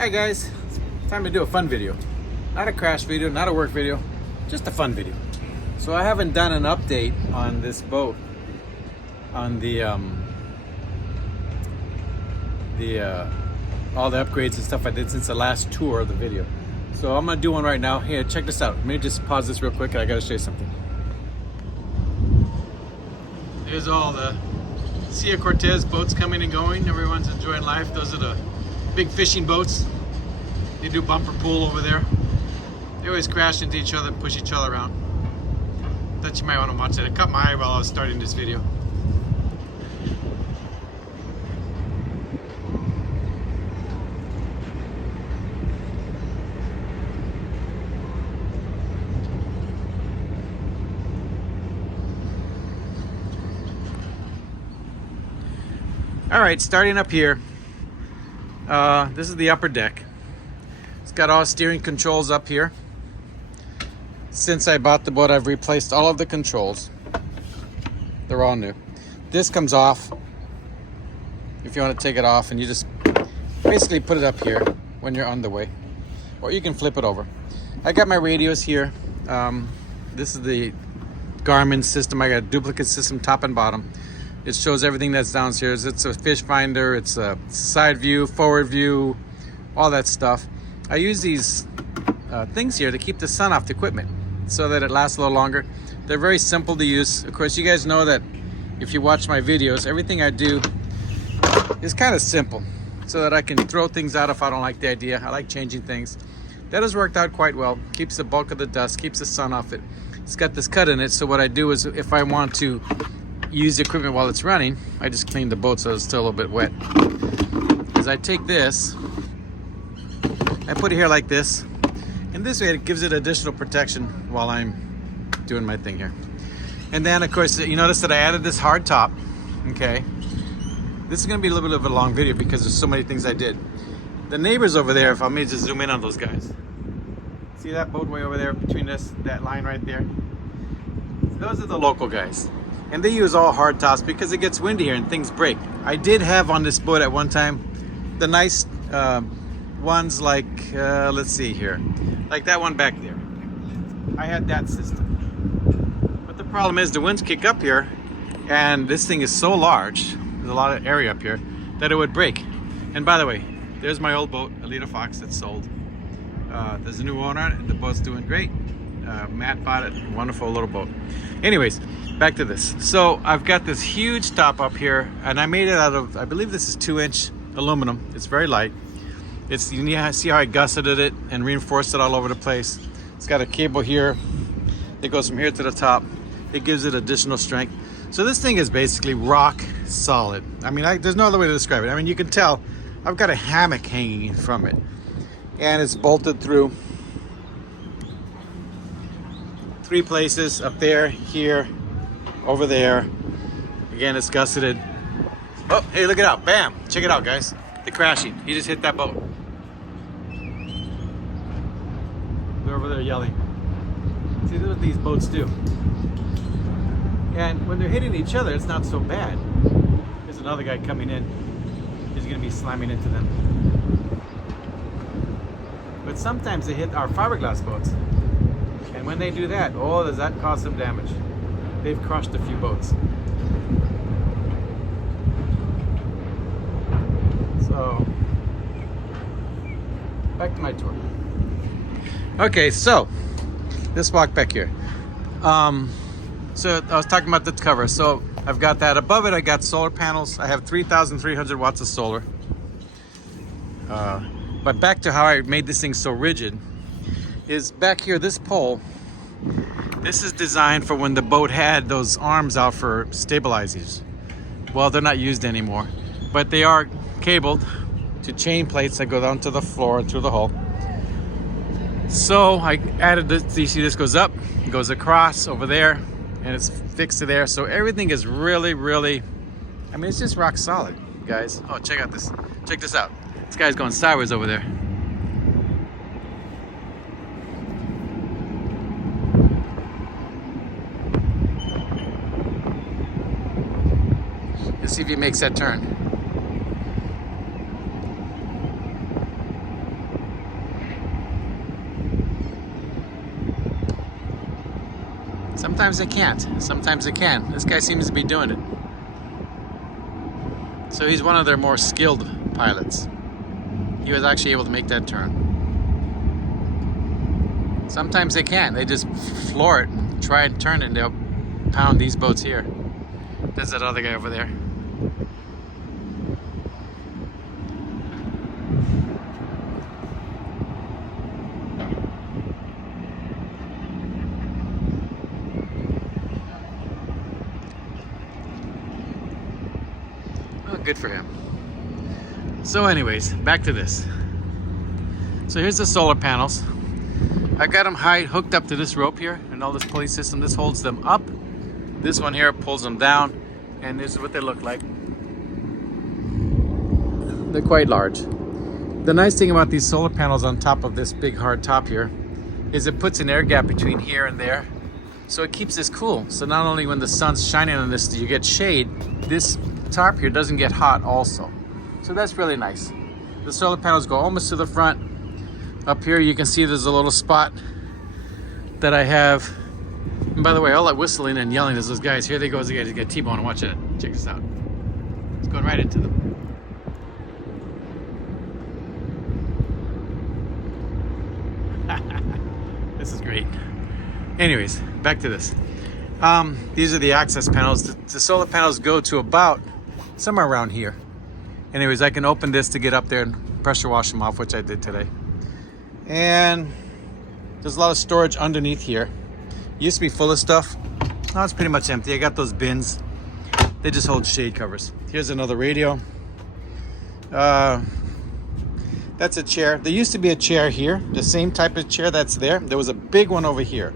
Hi guys, it's time to do a fun video. Not a crash video, not a work video, just a fun video. So I haven't done an update on this boat, on the all the upgrades and stuff I did since the last tour of the video. So I'm gonna do one right now. Here, check this out. Let me just pause this real quick. I gotta show you something. There's all the Sea Cortez boats coming and going. Everyone's enjoying life. Those are the big fishing boats. They do bumper pool over there. They always crash into each other and push each other around. Thought you might want to watch it. It caught my eye while I was starting this video. All right, starting up here. This is the upper deck. It's got all steering controls up here. Since I bought the boat, I've replaced all of the controls. They're all new. This comes off if you want to take it off, and you just basically put it up here when you're on the way, or you can flip it over. I got my radios here. This is the Garmin system. I got a duplicate system, top and bottom. It shows everything that's downstairs. It's a fish finder, it's a side view, forward view, all that stuff. I use these things here to keep the sun off the equipment so that it lasts a little longer. They're very simple to use. Of course, you guys know that if you watch my videos, everything I do is kind of simple so that I can throw things out if I don't like the idea. I like changing things. That has worked out quite well. Keeps the bulk of the dust, keeps the sun off it. It's got this cut in it, so what I do is if I want to use the equipment while it's running, I just clean the boat so it's still a little bit wet. As I take this, I put it here like this, and this way it gives it additional protection while I'm doing my thing here. And then of course you notice that I added this hard top. Okay, this is going to be a little bit of a long video because there's so many things I did. The neighbors over there, if I may just zoom in on those guys, see that boatway over there between that line right there? Those are the local guys. And they use all hard tops because it gets windy here and things break. I did have on this boat at one time the nice ones like, let's see here, like that one back there. I had that system. But the problem is the winds kick up here and this thing is so large, there's a lot of area up here, that it would break. And by the way, there's my old boat, Alita Fox, that's sold. There's a new owner on it, the boat's doing great. Matt bought it, wonderful little boat. Anyways, back to this. So I've got this huge top up here, and I made it out of, I believe this is 2-inch aluminum. It's very light. It's, you see how I gusseted it and reinforced it all over the place. It's got a cable here that goes from here to the top. It gives it additional strength. So this thing is basically rock solid. I mean, there's no other way to describe it. I mean, you can tell I've got a hammock hanging from it, and it's bolted through 3 places, up there, here, over there. Again, it's gusseted. Oh, hey, look it out. Bam. Check it out, guys. The crashing. He just hit that boat. They're over there yelling. See, this is what these boats do. And when they're hitting each other, it's not so bad. There's another guy coming in. He's going to be slamming into them. But sometimes they hit our fiberglass boats. And when they do that, oh, does that cause some damage? They've crushed a few boats. So, back to my tour. Okay, so let's walk back here. So I was talking about the cover. So I've got that. Above it, I got solar panels. I have 3,300 watts of solar. But back to how I made this thing so rigid. Is back here, this pole, this is designed for when the boat had those arms out for stabilizers. Well, they're not used anymore, but they are cabled to chain plates that go down to the floor and through the hull. So I added this, you see this goes up, it goes across over there, and it's fixed to there. So everything is really, really, I mean, it's just rock solid, guys. Oh, check out this, check this out. This guy's going sideways over there. Let's see if he makes that turn. Sometimes they can't, sometimes they can. This guy seems to be doing it. So he's one of their more skilled pilots. He was actually able to make that turn. Sometimes they can't. They just floor it and try and turn it, and they'll pound these boats here. There's that other guy over there. Well, good for him. So anyways, back to this. So here's the solar panels. I got them hooked up to this rope here and all this pulley system. This holds them up. This one here pulls them down, and this is what they look like. They're quite large. The nice thing about these solar panels on top of this big hard top here is it puts an air gap between here and there, so it keeps this cool. So not only when the sun's shining on this you get shade, this top here doesn't get hot also. So that's really nice. The solar panels go almost to the front. Up here you can see there's a little spot that I have. And by the way, all that whistling and yelling is those guys. Here they go again to get T-bone. Watch it. Check this out. It's going right into them. This is great. Anyways, back to this. These are the access panels. The solar panels go to about somewhere around here. Anyways, I can open this to get up there and pressure wash them off, which I did today. And there's a lot of storage underneath here. Used to be full of stuff. Now it's pretty much empty. I got those bins. They just hold shade covers. Here's another radio. That's a chair. There used to be a chair here, the same type of chair that's there. There was a big one over here.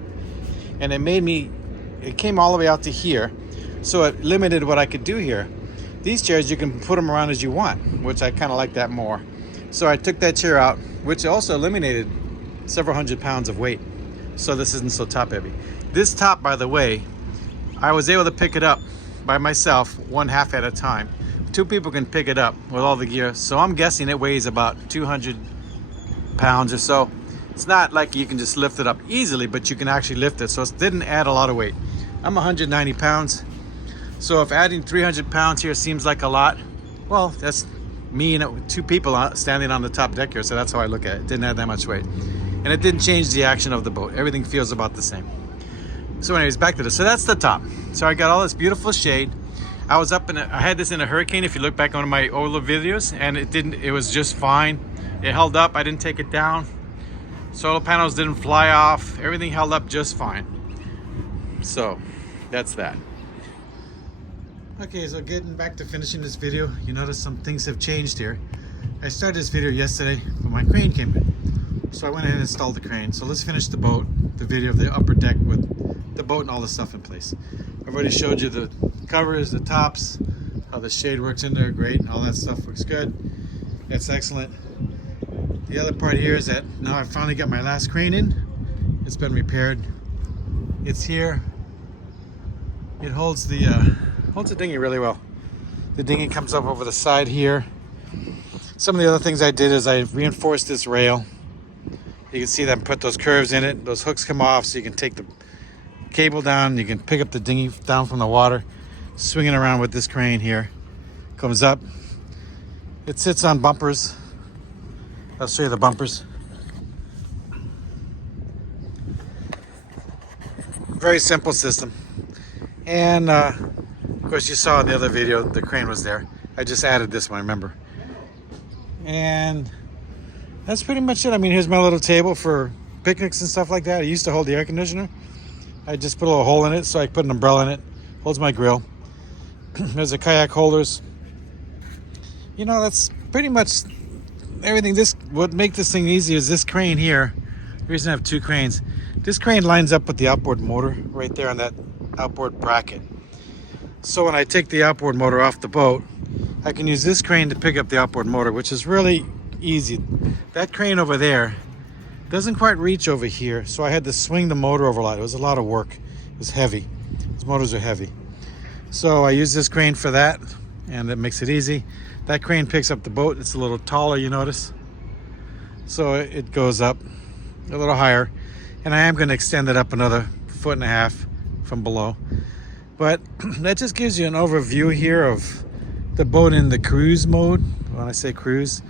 And it came all the way out to here. So it limited what I could do here. These chairs, you can put them around as you want, which I kind of like that more. So I took that chair out, which also eliminated several hundred pounds of weight. So this isn't so top heavy. This top, by the way, I was able to pick it up by myself, one half at a time. Two people can pick it up with all the gear. So I'm guessing it weighs about 200 pounds or so. It's not like you can just lift it up easily, but you can actually lift it. So it didn't add a lot of weight. I'm 190 pounds. So if adding 300 pounds here seems like a lot, well, that's me and two people standing on the top deck here. So that's how I look at it. It didn't add that much weight. And it didn't change the action of the boat. Everything feels about the same. So anyways, back to this. So that's the top. So I got all this beautiful shade. I was up I had this in a hurricane, if you look back on my older videos, and it was just fine. It held up, I didn't take it down. Solar panels didn't fly off. Everything held up just fine. So that's that. Okay, so getting back to finishing this video, you notice some things have changed here. I started this video yesterday, but my crane came in. So I went ahead and installed the crane. So let's finish the boat, the video of the upper deck with the boat and all the stuff in place. I've already showed you the covers, the tops, how the shade works in there, great, and all that stuff looks good. That's excellent. The other part here is that now I finally got my last crane in. It's been repaired. It's here. It holds the dinghy really well. The dinghy comes up over the side here. Some of the other things I did is I reinforced this rail. You can see them put those curves in it. Those hooks come off so you can take the cable down. You can pick up the dinghy down from the water, swing it around with this crane here. Comes up. It sits on bumpers. I'll show you the bumpers. Very simple system. And of course you saw in the other video the crane was there. I just added this one, remember. And that's pretty much it. I mean, here's my little table for picnics and stuff like that. I used to hold the air conditioner. I just put a little hole in it so I put an umbrella in it. Holds my grill. There's the kayak holders. You know, that's pretty much everything. What makes this thing easy is this crane here. The reason I have two cranes. This crane lines up with the outboard motor right there on that outboard bracket. So when I take the outboard motor off the boat, I can use this crane to pick up the outboard motor, which is really easy. That crane over there doesn't quite reach over here, so I had to swing the motor over a lot. It was a lot of work. It was heavy. These motors are heavy. So I use this crane for that, and it makes it easy. That crane picks up the boat. It's a little taller, you notice. So it goes up a little higher, and I am going to extend it up another 1.5 feet from below. But that just gives you an overview here of the boat in the cruise mode. When I say cruise,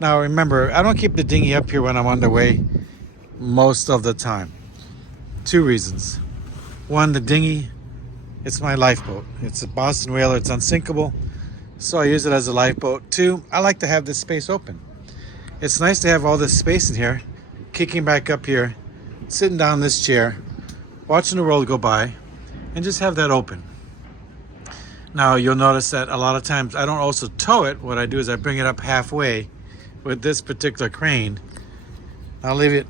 now remember, I don't keep the dinghy up here when I'm underway most of the time. Two reasons. One, the dinghy, it's my lifeboat. It's a Boston Whaler, it's unsinkable, so I use it as a lifeboat. Two, I like to have this space open. It's nice to have all this space in here, kicking back up here, sitting down in this chair, watching the world go by, and just have that open. Now you'll notice that a lot of times I don't also tow it. What I do is I bring it up halfway with this particular crane. I'll leave it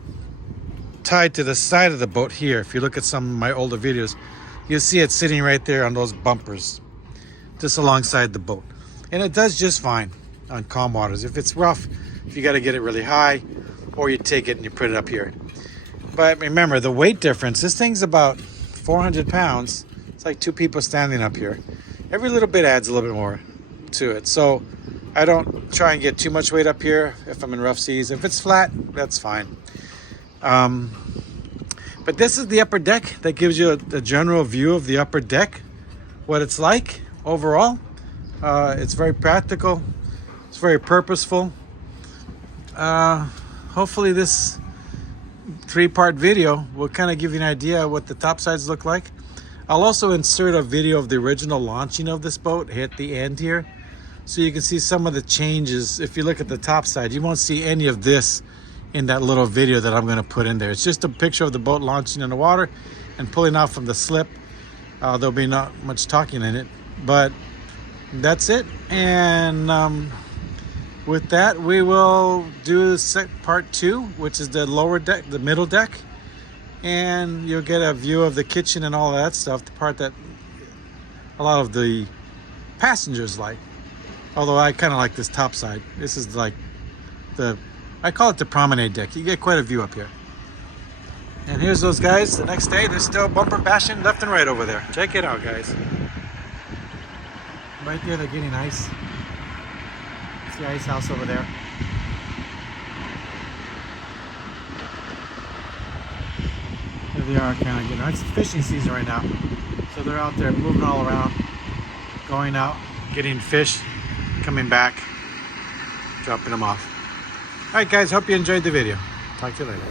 tied to the side of the boat here. If you look at some of my older videos, you'll see it sitting right there on those bumpers, just alongside the boat. And it does just fine on calm waters. If it's rough, you got to get it really high, or you take it and you put it up here. But remember the weight difference. This thing's about 400 pounds. It's like two people standing up here. Every little bit adds a little bit more to it. So I don't try and get too much weight up here if I'm in rough seas. If it's flat, that's fine. But this is the upper deck. That gives you a general view of the upper deck, what it's like overall. It's very practical. It's very purposeful. Hopefully this 3-part video will kind of give you an idea of what the top sides look like. I'll also insert a video of the original launching of this boat at the end here, so you can see some of the changes. If you look at the top side, you won't see any of this in that little video that I'm going to put in there. It's just a picture of the boat launching in the water and pulling out from the slip. There'll be not much talking in it, but that's it. And with that, we will do part 2, which is the lower deck, the middle deck. And you'll get a view of the kitchen and all that stuff, the part that a lot of the passengers like. Although I kind of like this top side. This is like I call it the promenade deck. You get quite a view up here. And here's those guys the next day. They're still bumper bashing left and right over there. Check it out, guys. Right there, they're getting ice. It's the ice house over there. Here they are, kind of getting. It's fishing season right now, so they're out there moving all around, going out, getting fish, coming back, dropping them off. All right, guys. Hope you enjoyed the video. Talk to you later.